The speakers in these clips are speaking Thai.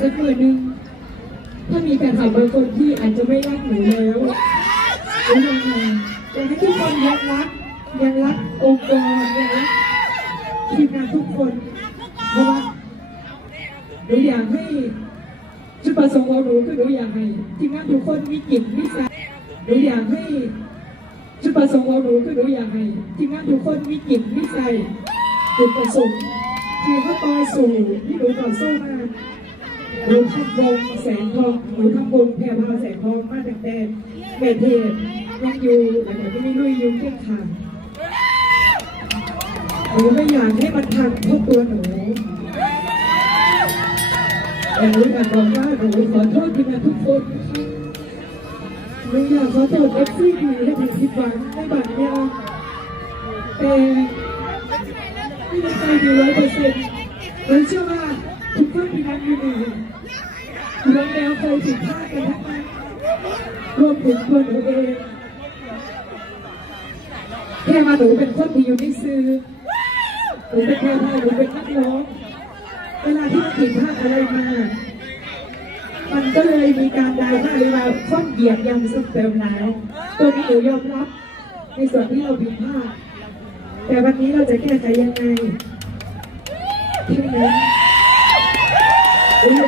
สักมือนึงถ้ามีแฟนคลับบางคนที่อาจจะไม่รักหนูแล้วหรือยังไงอยากให้ทุกคนยังรักยังรักองค์กรยังรักทีมงานทุกคนเพราะว่าหนูอยากให้จุดประสงค์ของหนูคือหนูอยากให้ทีมงานทุกคนมีจิตมีใจหนูอยากให้จุดประสงค์ของหนูคือหนูอยากให้ทีมงานทุกคนมีจิตมีใจจุดประสงค์ที่เขาต่อสู้ที่หนูต่อสู้มา หนูทำวงแสงทองหนูทำวงแพรพราวแสงทองมาตั้งแต่แม่เทศยังอยู่แต่ที่ไม่ลุยอยู่เที่ยงทางหนูไม่อยากให้มันพังเพราะตัวหนูแต่หนูอยากบอกว่าหนูขอโทษทีมงานทุกคนหนูอยากขอโทษเอฟซีดีและผิดผิดหวังในบางอย่างแต่ไม่ได้ใจดีร้อยเปอร์เซ็นต์หนูเชื่อว่า ทุกคนที่นั่งอยู่นี่รวมแล้วเคยผิดพลาดกันทั้งนั้นรวมถึงตัวหนูเองแค่มาหนูเป็นคนที่อยู่ในซื้อหนูเป็นแค่พ่อหนูเป็นนักร้องเวลาที่ผิดพลาดอะไรมา มันก็เลยมีการดราม่าหรือว่าข้อนเหยียดยังสุดเติมแล้วตัวนี้หนูยอมรับ ในส่วนที่เราผิดพลาดแต่วันนี้เราจะแก้ไขยังไงที่นั้นหน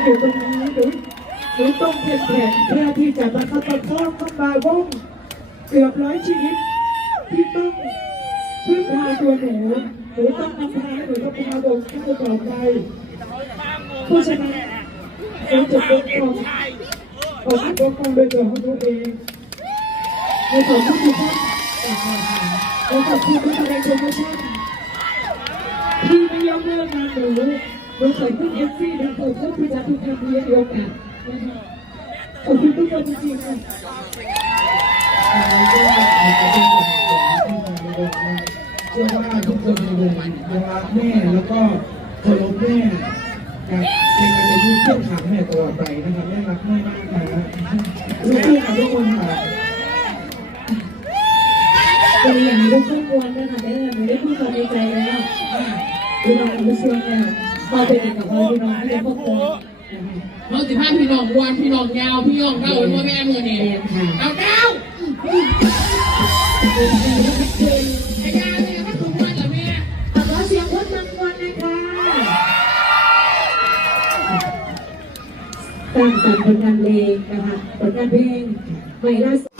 อยู่ตรงนี้หนูหนูต้องเพียงแผนเพื่อที่จะมาคัดคองเข้ามาวงเกือบร้อยชีวิตที่ต้องพึ่งพาตัวหนูหนูต้องนำพาและหนูต้องพาวงที่จะต่อไปเพราะฉะนั้นหนูจะปกครองขอให้ปกครองโดยตัวของตัวเองในขอบคุณทุกท่านในขอบคุณทุกท่านในโปรโมชั่นที่ไม่ยอมเลิกงานหนู หนูขอพูดเอฟซีนะขอพูดที่จะทุกท่านที่ให้โอกาสนะคะขอบคุณทุกคนจริงๆค่ะเชื่อว่าทุกคนในวงยังรักแม่แล้วก็เคารพแม่กับเป็นอายุเชื่อขังแม่ตลอดไปนะครับแม่รักแม่มากนะสู้ๆกับทุกคนค่ะวันนี้อย่างนี้ทุกคนนะคะได้หนูได้พูดความในใจแล้วพี่น้องผู้ชมเนี่ย พอเป็นกับพ่อพี่น้องที่ได้พบกันนะคะเราสิพาพี่น้องวันพี่น้องยาวพี่น้องเก้าเป็นพ่อแม่มือนี่เอาเก้าไอ้ยาเนี่ยมันถูกวันเหรอแม่ขอเสียงคนทั้งวันนะคะสร้างสรรค์ผลงานเพลงนะคะผลงานเพลงใหม่ล่าสุด